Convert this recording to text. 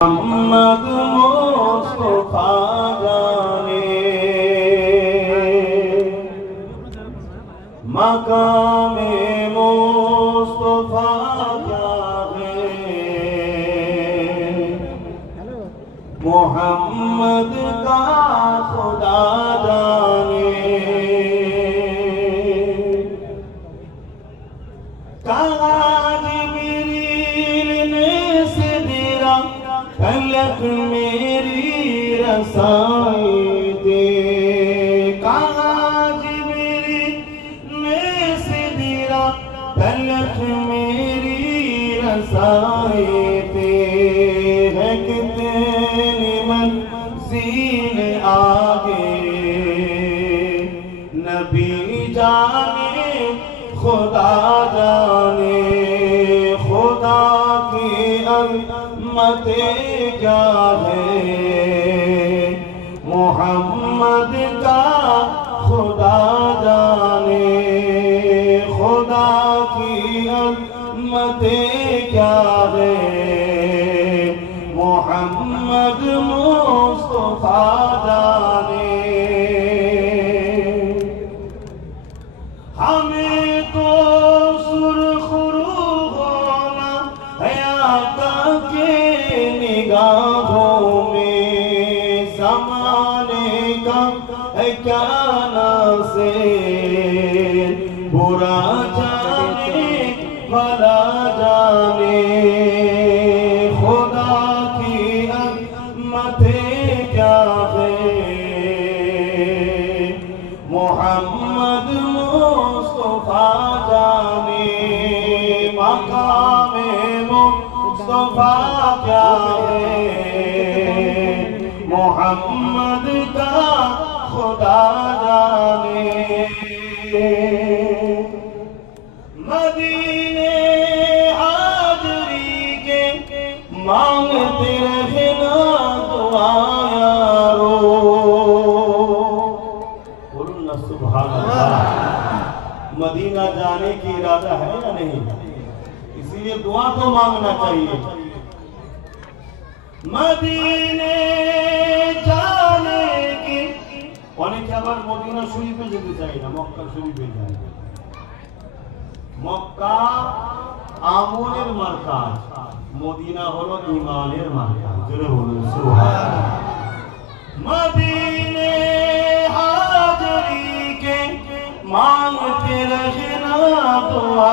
মোহাম্মদ মুস্তাফা জানে মাকামে মুস্তাফা জানে মোহাম্মদ का खुदा जाने फलक मेरी रसाई दे कहा जिब्रील ने सिदरा फलक मेरी रसाई दे है कितनी मंजिल आगे नबी जाने खुदा जाने खुदा की अज़मत क्या है मोहम्मद का खुदा जाने खुदा की अज़मत क्या है मोहम्मद मुस्तफा जाने हमें तो सुरखरू होना हयाता के निगाहों में ज़माने का क्या नासे बुरा जाने भला जाने खुदा की अज़मत क्या है मोहम्मद मुस्तफा जाने मकामे मुस्तफा क्या है मोहम्मद का खुदा जाने मदीने हाजरी के मांगते रहना दुआ यारो बोलो ना सुभान अल्लाह मदीना जाने की इरादा है या नहीं इसलिए दुआ तो मांगना चाहिए मदीने जाने की অনেকে আবার মদিনা শরীফে যেতে চায় না মক্কা শরীফে যায় মক্কা আমলের মারকাজ মদিনা হলো ঈমানের মারকাজ জোরে বলুন সুবহানাল্লাহ মদিনে হাজরি के मांगते रहना दुआ